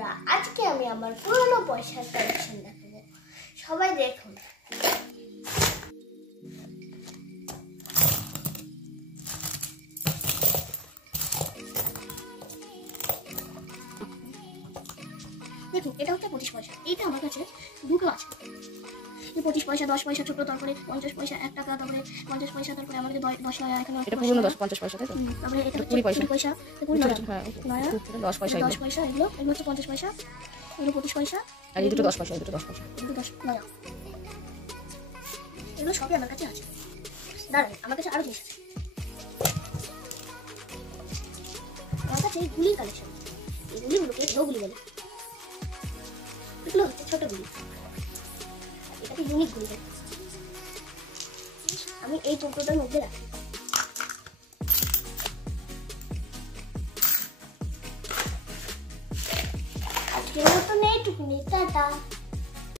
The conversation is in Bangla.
বন্ধুরা, আজকে আমি আমার পুরনো পয়সার কালেকশন দেখাবো। সবাই দেখুন। দেখুন, এটা হচ্ছে 25 পয়সা। এইটা আমার কাছে দুটো আছে। এই 25 পয়সা, 10 পয়সা ছোট, তারপরে 50 পয়সা 1 টাকা, তারপরে 50 পয়সা, তারপরে আমাদের 10 নয়া, এখানে এটা পুরনো 50 পয়সা, তাই তো? তারপরে এটা 20 পয়সা, 20 পয়সা, 20 নয়া, 10 পয়সা, 10 পয়সা, এগুলো হচ্ছে 50 পয়সা, এগুলো 25 পয়সা, আর এই দুটো 10 পয়সা, এই দুটো 10 পয়সা, এগুলো 10 নয়া। এগুলো সবই আমার কাছে আছে। দাঁড়ান, আমার কাছে আরো জিনিস আছে। আমার কাছে গুলির কালেকশন। এই গুলিগুলোকে গুলি বলে। এগুলো হচ্ছে ছোট গুলি, এটাকে ইউনিক গুলি বলে। আমি এই টুকরোটার মধ্যে রাখি। আজকের মতো এইটুকুনি, টাটা।